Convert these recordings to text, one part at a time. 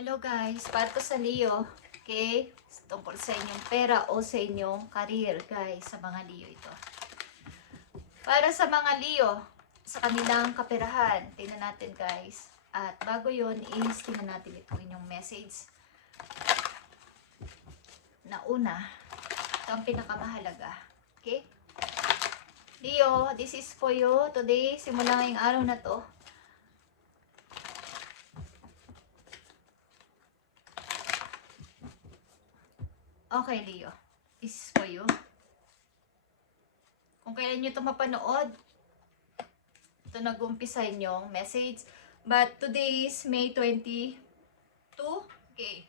Hello guys, para to sa Leo, okay? Tungkol sa inyong pera o sa inyong career guys, sa mga Leo ito. Para sa mga Leo, sa kanilang kaperahan, tingnan natin guys. At bago yun is tingnan natin ito inyong message. Na una, ito ang pinakamahalaga, okay? Leo, this is for you today, simula ngayong araw na to. Okay, Leo. This is for you. Kung kailan nyo ito mapanood, ito nag-umpisa inyong message. But today is May 22. Okay.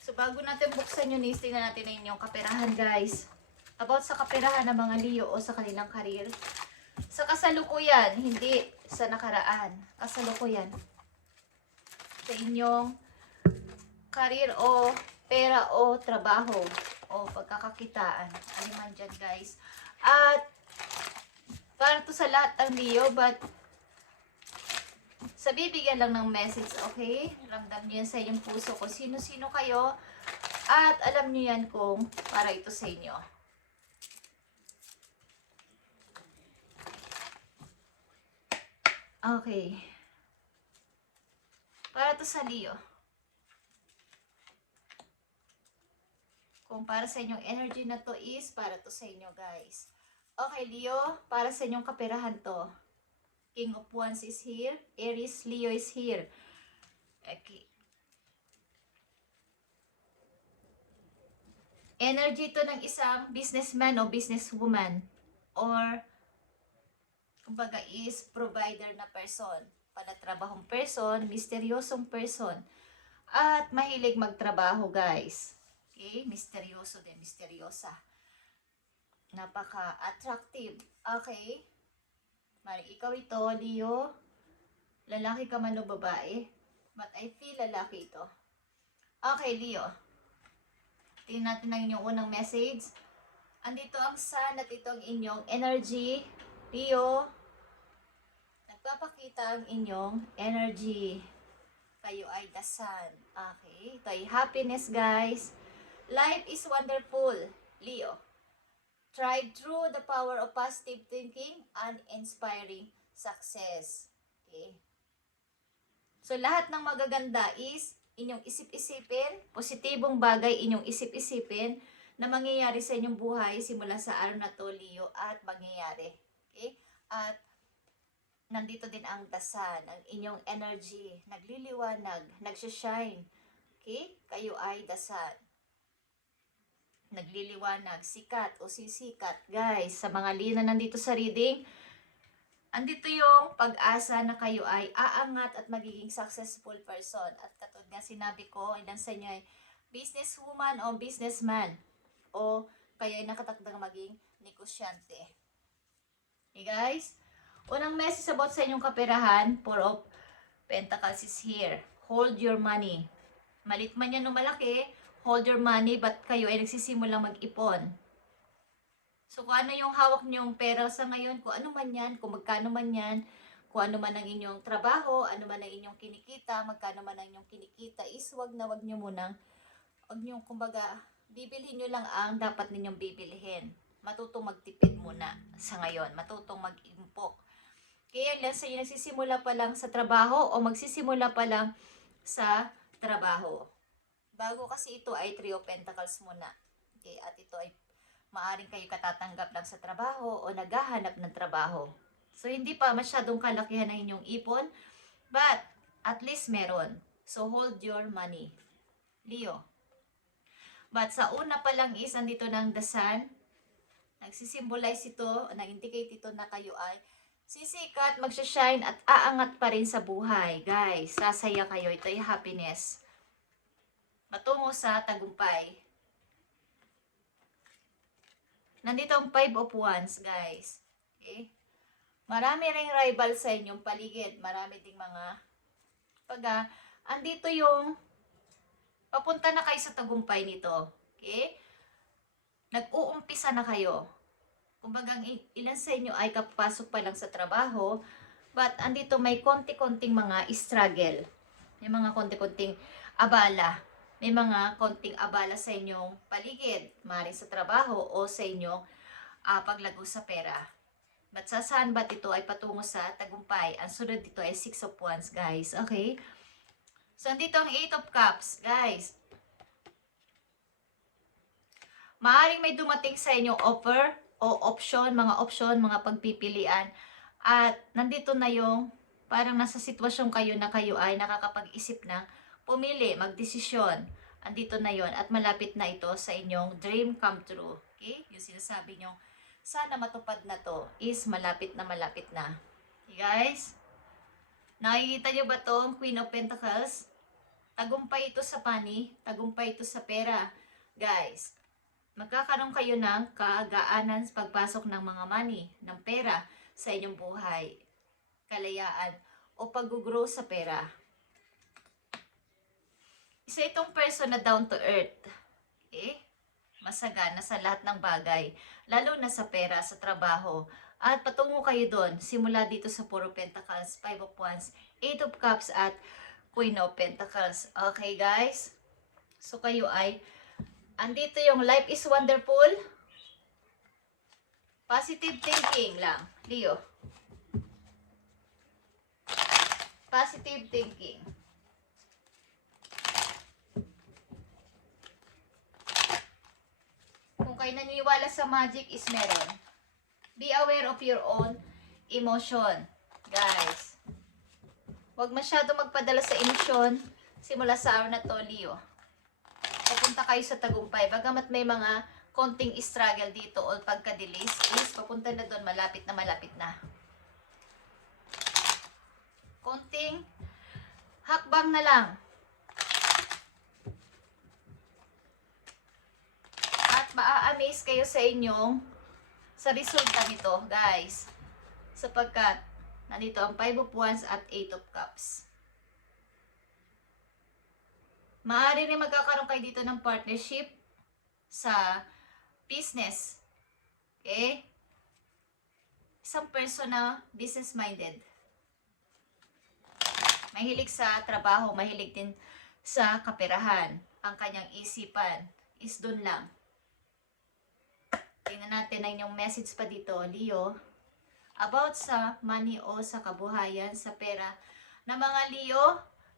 So, bago natin buksan yun, tingnan natin na inyong kaperahan, guys. About sa kaperahan ng mga Leo o sa kanilang career. Sa kasalukuyan, hindi sa nakaraan. Kasalukuyan. Sa inyong career o pera o trabaho o pagkakakitaan. Aliman dyan guys. At para to sa lahat ng Leo, but sa bibigyan lang ng message, okay? Ramdam nyo yan sa inyong puso kung sino-sino kayo at alam nyo yan kung para ito sa inyo. Okay. Para to sa Leo. Kung para sa inyong energy na to is para to sa inyo guys. Okay Leo, para sa inyong kaperahan to. King of Wands is here. Aries, Leo is here. Okay. Energy to ng isang businessman o businesswoman. Or, kumbaga is provider na person. Panatrabahong person, misteryosong person. At mahilig magtrabaho guys. Okay, misteryoso din, misteryosa. Napaka-attractive. Okay. Mari ikaw ito, Leo. Lalaki ka man o babae. But I feel lalaki ito. Okay, Leo. Tingnan natin ang inyong unang message. Andito ang sun at ito ang inyong energy. Leo. Nagpapakita ang inyong energy. Kayo ay the sun. Okay. Ito ay happiness, guys. Life is wonderful, Leo. Thrive through the power of positive thinking and inspiring success. Okay. So, lahat ng magaganda is inyong isip-isipin, positibong bagay inyong isip-isipin na mangyayari sa inyong buhay simula sa araw na to, Leo, at mangyayari. Okay? At nandito din ang dasan, ang inyong energy, nagliliwanag, nagsashine. Okay? Kayo ay dasan. Nagliliwanag, sikat o sisikat. Guys, sa mga Leo na nandito sa reading, andito yung pag-asa na kayo ay aangat at magiging successful person. At katulad nga sinabi ko, ilan sa inyo ay businesswoman o businessman o kayo ay nakatakdang maging negosyante. Okay guys? Unang message about sa inyong kaperahan, Four of Pentacles is here. Hold your money. Malit man yan o malaki, hold your money, but kayo ay nagsisimulang mag-ipon. So, kung ano yung hawak niyong pera sa ngayon, kung ano man yan, kung magkano man yan, kung ano man ang inyong trabaho, ano man ang inyong kinikita, magkano man ang inyong kinikita, is wag nyo munang, wag nyo, kumbaga, bibilhin nyo lang ang dapat ninyong bibilhin. Matutong magtipid muna sa ngayon, matutong mag-impok. Kaya lang sa inyo nagsisimula pa lang sa trabaho o magsisimula pa lang sa trabaho. Bago kasi ito ay Three of Pentacles muna. Okay, at ito ay maaring kayo katatanggap lang sa trabaho o naghahanap ng trabaho. So, hindi pa masyadong kalakihan ang inyong ipon, but at least meron. So, hold your money, Leo. But sa una pa lang is, andito ng the sun. Nagsisimbolize ito, nag-indicate ito na kayo ay sisikat, magsashine at aangat pa rin sa buhay. Guys, sasaya kayo. Ito ay happiness. Patungo sa tagumpay. Nandito ang Five of Wands, guys. Okay? Marami ring rival sa inyong paligid. Marami ding mga andito yung papunta na kayo sa tagumpay nito. Okay? Nag-uumpisa na kayo. Kumbaga, ilan sa inyo ay kapasok pa lang sa trabaho, But andito may konti-konting mga struggle. May mga konti-konting abala. May mga konting abala sa inyong paligid. Maaaring sa trabaho o sa inyong paglago sa pera. But sa saan ba ito ay patungo sa tagumpay? Ang sunod dito ay 6 of Wands, guys. Okay? So, andito ang 8 of Cups, guys. Maaaring may dumating sa inyong offer o option, mga pagpipilian. At nandito na yung parang nasa sitwasyon kayo na kayo ay nakakapag-isip na pumili, magdesisyon. Andito na yon at malapit na ito sa inyong dream come true. Okay? Yung sinasabi nyo, sana matupad na to is malapit na malapit na. Okay, guys? Nakikita nyo ba tong Queen of Pentacles? Tagumpay ito sa money, tagumpay ito sa pera. Guys, magkakaroon kayo ng kaagaanan sa pagpasok ng mga money, ng pera sa inyong buhay, kalayaan, o pag-grow sa pera. Isa itong person na down to earth. Okay? Masagana sa lahat ng bagay, lalo na sa pera, sa trabaho. At patungo kayo doon, simula dito sa 4 of Pentacles, 5 of Wands, 8 of Cups, at Queen of Pentacles. Okay, guys? So, kayo ay andito yung life is wonderful. Positive thinking lang. Leo. Positive thinking. Kung kayo naniniwala sa magic is meron. Be aware of your own emotion. Guys. Huwag masyado magpadala sa emosyon simula sa araw na to, Leo. Papunta kayo sa tagumpay. Bagamat may mga konting struggle dito o pagkadilis, is papunta na doon, malapit na. Konting hakbang na lang. At maa-amaze kayo sa resulta nito, guys. Sapagkat nandito ang 5 of Wands at 8 of Cups. Maaari rin magkakaroon kayo dito ng partnership sa business. Okay? Isang person na business-minded. Mahilig sa trabaho, mahilig din sa kaperahan. Ang kanyang isipan is dun lang. Tingnan natin ang inyong message pa dito, Leo. About sa money o sa kabuhayan, sa pera na mga Leo,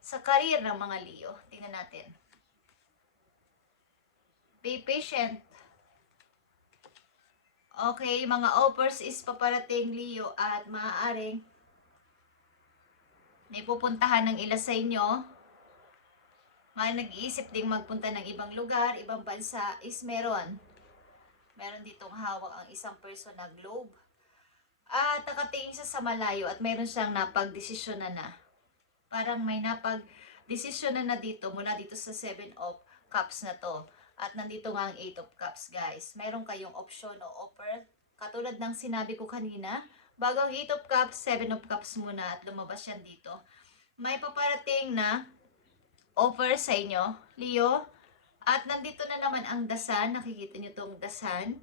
sa career ng mga Leo. Tingnan natin. Be patient. Okay, mga offers is paparating, Leo, at maaaring may pupuntahan ng ila sa inyo. Mga nag-iisip ding magpunta ng ibang lugar, ibang bansa is meron. Meron ditong hawak ang isang person na globe. At nakatingin siya sa malayo at meron siyang napag-desisyonan na. Parang may napag-desisyonan na dito mula dito sa 7 of Cups na to. At nandito nga ang 8 of Cups, guys. Meron kayong option o offer. Katulad ng sinabi ko kanina, bago ang 8 of Cups, 7 of Cups muna at lumabas yan dito. May paparating na offer sa inyo, Leo. At nandito na naman ang dasan. Nakikita nyo itong dasan.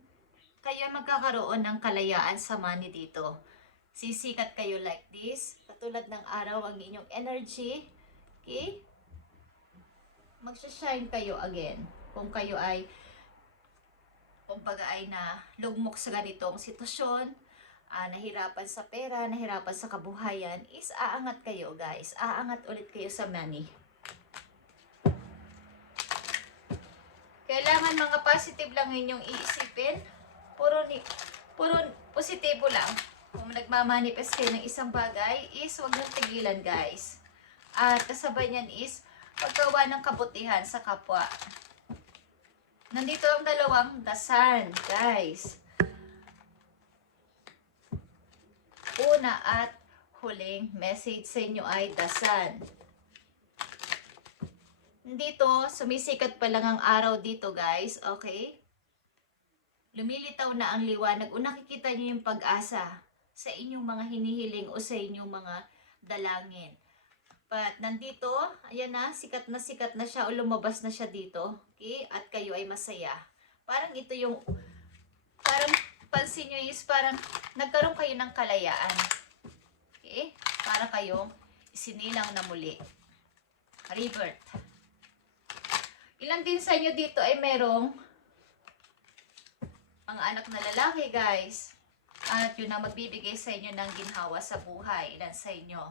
Kayo magkakaroon ng kalayaan sa money dito. Sisikat kayo like this. Katulad ng araw ang inyong energy. Okay? Magsashine kayo again. Kung kayo ay, kumbaga ay na lugmok sa ganitong sitwasyon, nahirapan sa pera, nahirapan sa kabuhayan, is aangat kayo, guys. Aangat ulit kayo sa money. Kailangan mga positive lang inyong iisipin. Puro positibo lang. Kung nagmamanifest kayo ng isang bagay, is huwag nang tigilan, guys. At kasabay niyan is paggawa ng kabutihan sa kapwa. Nandito ang dalawang dasan, guys. Una at huling message sa inyo ay dasan. Dito, sumisikat pa lang ang araw dito, guys. Okay? Lumilitaw na ang liwanag. O nakikita nyo yung pag-asa sa inyong mga hinihiling o sa inyong mga dalangin. But nandito, ayan na sikat na siya o lumabas na siya dito. Okay? At kayo ay masaya. Parang ito yung, parang pansin nyo is parang nagkaroon kayo ng kalayaan. Okay? Okay? Para kayong isinilang na muli. Rebirth. Ilan din sa inyo dito ay merong mga anak na lalaki, guys. At yun ang magbibigay sa inyo ng ginhawa sa buhay. Ilan sa inyo?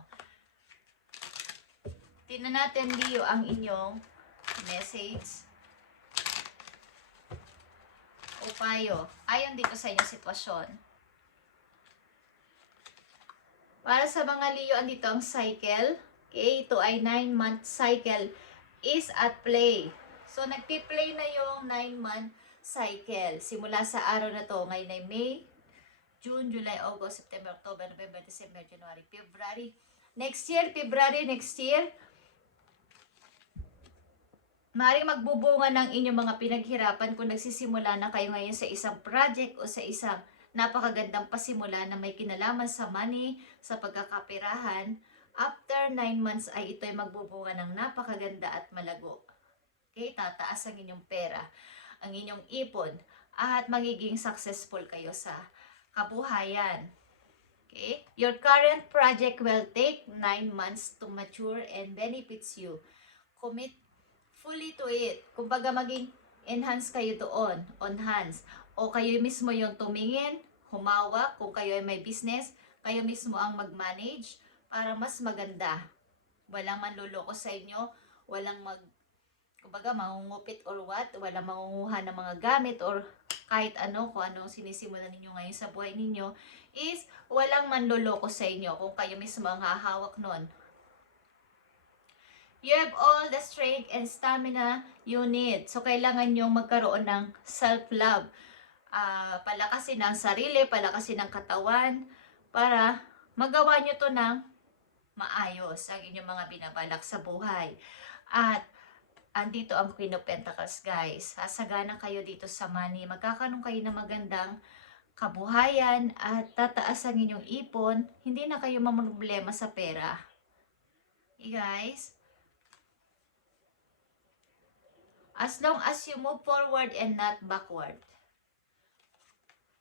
Tingnan natin, Leo, ang inyong message o payo. Ayon dito sa inyong sitwasyon. Para sa mga Leo, andito ang cycle. Okay, ito ay 9-month cycle is at play. So, nagpi-play na yung 9-month cycle. Simula sa araw na to, ngayon ay May, June, July, August, September, October, November, December, January, February. Next year, February next year, maaaring magbubunga ng inyong mga pinaghirapan kung nagsisimula na kayo ngayon sa isang project o sa isang napakagandang pasimula na may kinalaman sa money, sa pagkakaperahan. After 9 months ay ito'y magbubunga ng napakaganda at malago. Okay, tataas ang inyong pera, ang inyong ipon, at magiging successful kayo sa kabuhayan. Okay? Your current project will take 9 months to mature and benefits you. Commit fully to it. Kumbaga maging enhance kayo doon, on hands. O kayo mismo yung tumingin, humawak, kung kayo ay may business, kayo mismo ang mag-manage para mas maganda. Walang manluloko sa inyo, walang kumbaga mangungupit or what, walang mangunguha ng mga gamit or kahit ano, kung anong sinisimulan ninyo ngayon sa buhay ninyo, is walang manluloko sa inyo kung kayo mismo ang hahawak nun. You have all the strength and stamina you need. So, kailangan nyo magkaroon ng self-love. Palakasin ang sarili, palakasin ang katawan, para magawa nyo to ng maayos ang inyong mga binabalak sa buhay. At andito ang Queen of Pentacles, guys. Sasagana kayo dito sa money. Magkakaroon kayo ng magandang kabuhayan at tataas ang inyong ipon. Hindi na kayo mamroblema sa pera. Okay, guys? As long as you move forward and not backward.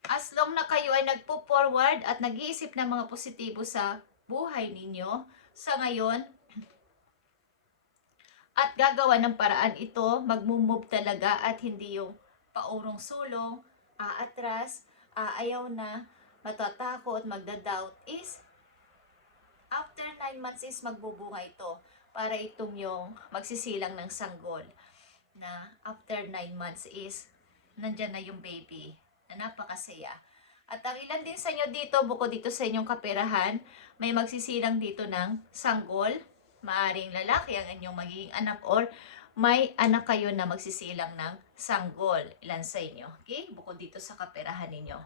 As long na kayo ay nagpo-forward at nag-iisip ng mga positibo sa buhay ninyo, sa ngayon, at gagawa ng paraan ito, mag-move talaga at hindi yung paurong sulong, aatras, ayaw na, matatakot, magda-doubt, is after 9 months is magbubunga ito para itong yung magsisilang ng sanggol na after 9 months is nandyan na yung baby na napakasaya. At ang ilan din sa inyo dito, bukod dito sa inyong kaperahan, may magsisilang dito ng sanggol. Maaring lalaki ang inyong magiging anak or may anak kayo na magsisilang ng sanggol. Ilan sa inyo. Okay? Bukod dito sa kaperahan ninyo.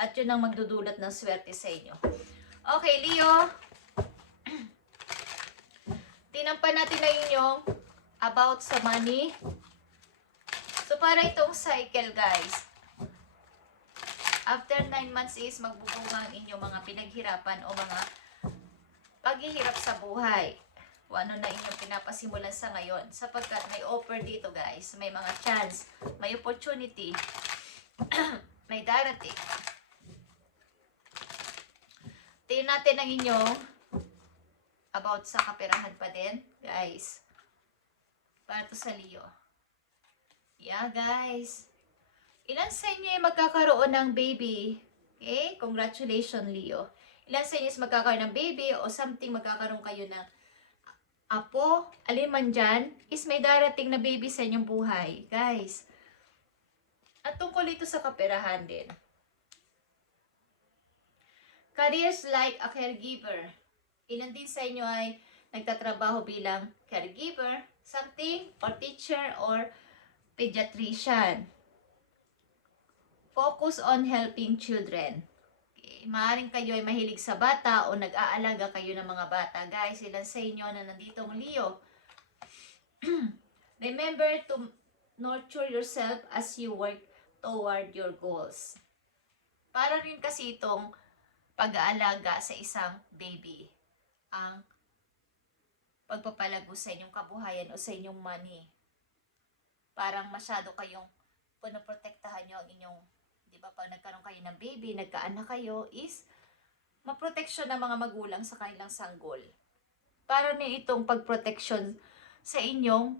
At yun ang magdudulot ng swerte sa inyo. Okay, Leo. Tinampan natin na inyong about sa money. So, para itong cycle, guys. After 9 months is magbubunga ang inyong mga pinaghirapan o mga paghihirap sa buhay. O ano na inyong pinapasimulan sa ngayon. Sapagkat may offer dito, guys. May mga chance. May opportunity. May darating. Tingnan natin ang inyong about sa kaperahan pa din, guys. Para to sa Leo. Yeah, guys. Ilan sa inyo ay magkakaroon ng baby? Okay? Congratulations, Leo. Ilan sa inyo is magkakaroon ng baby o something magkakaroon kayo ng apo, aliman dyan, is may darating na baby sa inyong buhay. Guys. At tungkol ito sa kaperahan din. Careers like a caregiver. Ilan din sa inyo ay nagtatrabaho bilang caregiver, something, or teacher, or pediatrician. Focus on helping children. Okay. Maaaring kayo ay mahilig sa bata o nag-aalaga kayo ng mga bata. Guys, ilan sa inyo na nanditong Leo. Remember to nurture yourself as you work toward your goals. Para rin kasi itong pag-aalaga sa isang baby. Ang pagpapalago sa inyong kabuhayan o sa inyong money. Parang masyado kayong pinoprotektahan nyo ang inyong, di ba, pag nagkaroon kayo ng baby, nagkaanak kayo, is maproteksyon ng mga magulang sa kanilang sanggol. Para na itong pagproteksyon sa inyong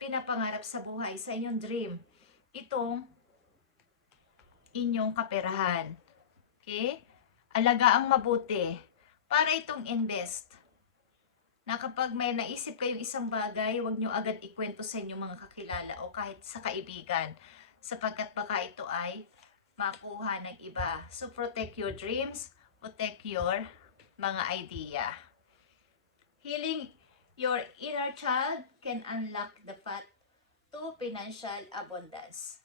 pinapangarap sa buhay, sa inyong dream. Itong inyong kaperahan. Okay? Alagaang mabuti. Para itong invest. Na kapag may naisip kayong isang bagay, huwag nyo agad ikwento sa inyong mga kakilala o kahit sa kaibigan. Sapagkat baka ito ay makuha ng iba. So, protect your dreams, protect your mga idea. Healing your inner child can unlock the path to financial abundance.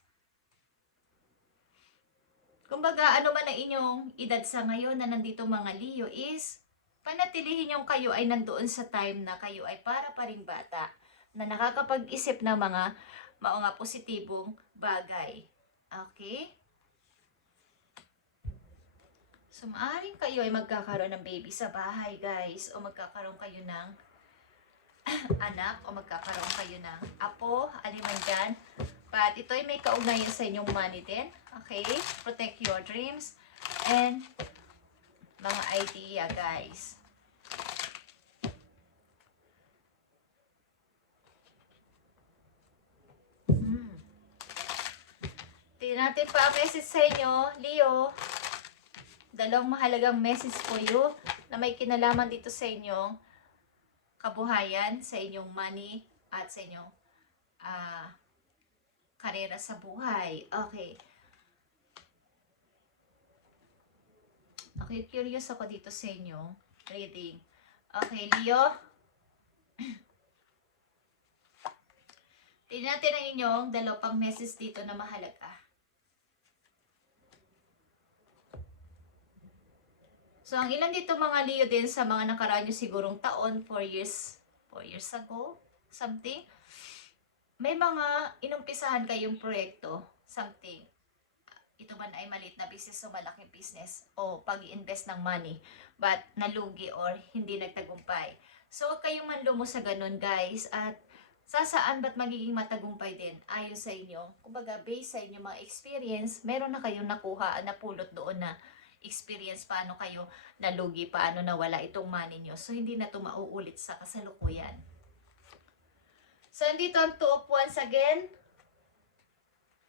Kumbaga, ano man ang inyong edad sa ngayon na nandito mga Leo is, panatilihin yung kayo ay nandoon sa time na kayo ay para pa ring bata na nakakapag-isip ng mga positibong bagay. Okay? So, maaaring kayo ay magkakaroon ng baby sa bahay, guys. O magkakaroon kayo ng anak. O magkakaroon kayo ng apo. Aliman dyan. But ito ay may kaugnayan sa inyong money din. Okay? Protect your dreams. And mga idea, guys. Tingnan natin pa ang message sa inyo, Leo. Dalawang mahalagang message po yun na may kinalaman dito sa inyong kabuhayan, sa inyong money, at sa inyong karera sa buhay. Okay. Okay, curious ako dito sa inyong reading. Okay, Leo. Tingnan natin ang inyong dalawang message dito na mahalaga. So, ang ilan dito mga Leo din sa mga nakaraan nyo sigurong taon, 4 years ago, something. May mga inumpisahan kayong proyekto, something. Ito man ay maliit na business o malaking business o pag-i-invest ng money, but nalugi or hindi nagtagumpay. So, huwag kayong manlumo sa ganun, guys. At saan ba't magiging matagumpay din ayon sa inyo? Kumbaga, based sa inyong mga experience, meron na kayong nakuha, napulot doon na experience, paano kayo nalugi, paano nawala itong money nyo. So, hindi na ito mauulit sa kasalukuyan. So, andito ang 2 of Wands again.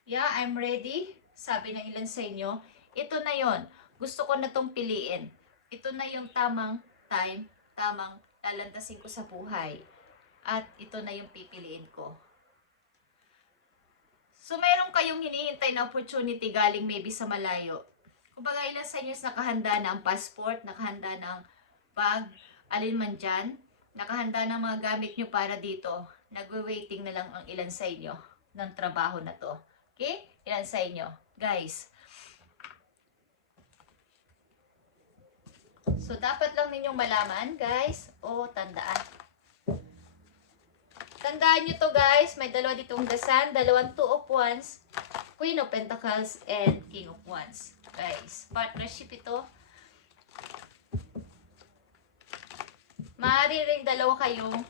Yeah, I'm ready. Sabi ng ilan sa inyo, ito na yon. Gusto ko na itong piliin. Ito na yung tamang time, tamang lalandasin ko sa buhay. At ito na yung pipiliin ko. So, meron kayong hinihintay na opportunity galing maybe sa malayo. Kumbaga, ilan sa inyo nakahanda na ang passport, nakahanda na ang bag, alin man dyan, nakahanda na ang mga gamit nyo para dito. Nagwe-waiting na lang ang ilan sa inyo ng trabaho na to. Okay? Ilan sa inyo? Guys. So, dapat lang ninyong malaman, guys, o tandaan. Tandaan nyo to, guys. May dalawa ditong dasan, dalawang 2 of Wands, Queen of Pentacles, and King of Wands. Guys, partnership ito. Maaari rin dalawa kayong,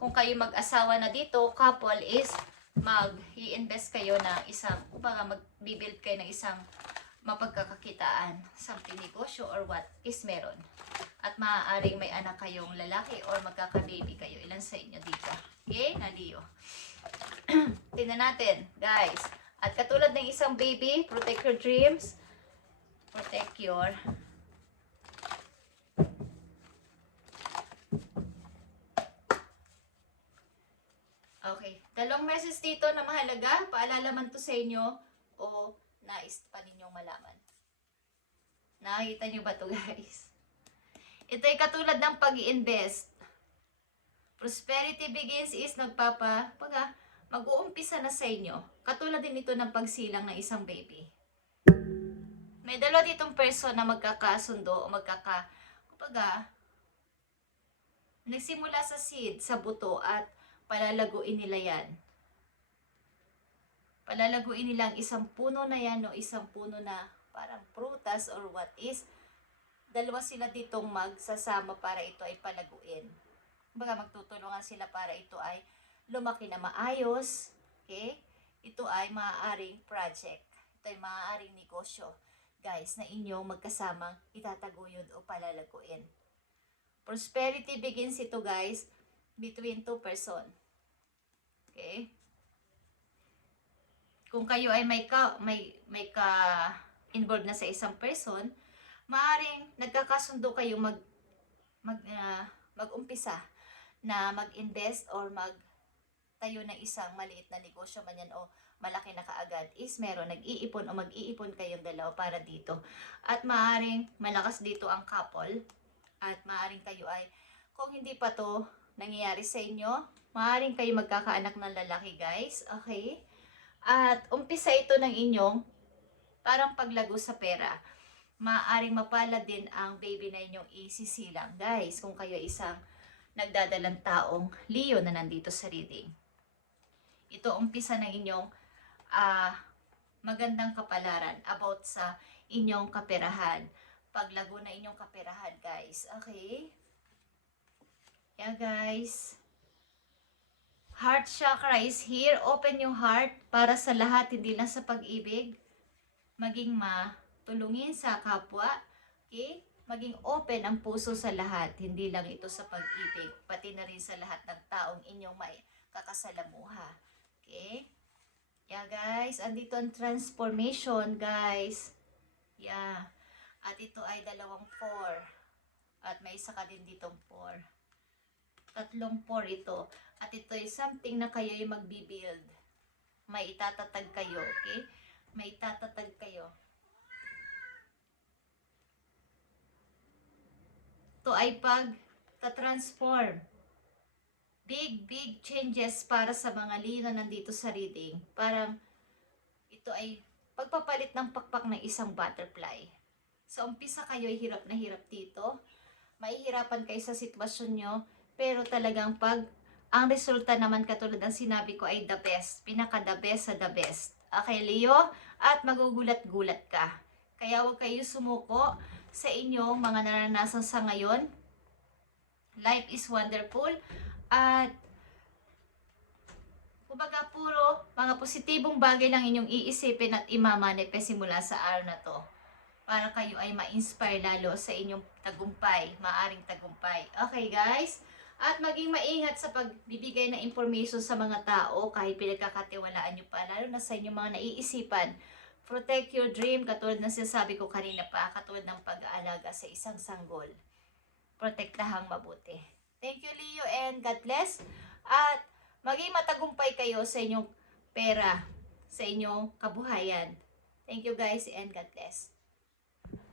kung kayo mag-asawa na dito, couple is mag-i-invest kayo ng isang, kumbaga mag-build kayo ng isang mapagkakakitaan, something negosyo or what is meron. At maaaring may anak kayong lalaki or magkaka-baby kayo. Ilan sa inyo dito? Okay, na Leo. Tingnan natin, guys. At katulad ng isang baby, protect your dreams. Protect your okay. Dalawang message dito na mahalaga. Paalala man to sa inyo o nais pa ninyong malaman. Nakikita nyo ba to, guys? Ito ay katulad ng pag-i-invest. Prosperity begins is mag-uumpisa na sa inyo. Katulad din ito ng pagsilang ng isang baby. May dalawa ditong person na magkakasundo o nagsimula sa seed, sa buto at palalaguin nila yan. Palalaguin nila ang isang puno na yan o isang puno na parang prutas or what is. Dalawa sila ditong magsasama para ito ay palaguin. Magtutulungan sila para ito ay lumaki na maayos. Okay? Ito ay maaaring project. Ito ay maaaring negosyo. guys, na inyong magkasamang itataguyod o palalaguin. Prosperity begins ito guys between two person. Okay? Kung kayo ay may ka involved na sa isang person, maaring nagkakasundo kayo mag-umpisa na mag-invest or magtayo ng isang maliit na negosyo man yan o malaki na kaagad is meron nag-iipon o mag-iipon kayong dalawa para dito. At maaring malakas dito ang couple at maaring kayo ay, kung hindi pa to nangyayari sa inyo, maaring kayo magkakaanak ng lalaki guys. Okay? At umpisa ito ng inyong parang paglago sa pera. Maaring mapala din ang baby na inyong isisilang guys kung kayo isang nagdadalang taong Leo na nandito sa reading. Ito umpisa ng inyong magandang kapalaran about sa inyong kaperahan. Paglago na inyong kaperahan guys. Okay? Yeah guys. Heart chakra is here. Open yung heart para sa lahat, hindi lang sa pag-ibig. Maging matulungin sa kapwa. Okay? Maging open ang puso sa lahat. Hindi lang ito sa pag-ibig. Pati na rin sa lahat ng taong inyong may kakasalamuha. Okay? Yeah guys. Andito ang transformation guys. Yeah. At ito ay 2 4. At may isa ka din ditong 4. 3 4 ito. At ito ay something na kayo ay magbibuild. May itatatag kayo, okay? May itatatag kayo. Ito ay pag-transform. Big changes para sa mga Leo na nandito sa reading. Parang ito ay pagpapalit ng pakpak ng isang butterfly. Sa umpisa kayo ay hirap na hirap dito. Mahihirapan kayo sa sitwasyon nyo. Pero talagang ang resulta naman katulad ng sinabi ko ay the best. Pinaka the best sa the best. Okay, Leo? At magugulat-gulat ka. Kaya huwag kayo sumuko sa inyong mga naranasan sa ngayon. Life is wonderful. At kumbaga puro mga positibong bagay lang inyong iisipin at imamanifest simula sa araw na to. Para kayo ay ma-inspire lalo sa inyong tagumpay. Maaring tagumpay. Okay, guys? At maging maingat sa pagbibigay ng information sa mga tao kahit pinagkakatiwalaan nyo pa, lalo na sa inyong mga naiisipan. Protect your dream, katulad ng sinasabi ko kanina pa, katulad ng pag-aalaga sa isang sanggol. Protektahang mabuti. Thank you, Leo, and God bless. At maging matagumpay kayo sa inyong pera, sa inyong kabuhayan. Thank you guys, and God bless.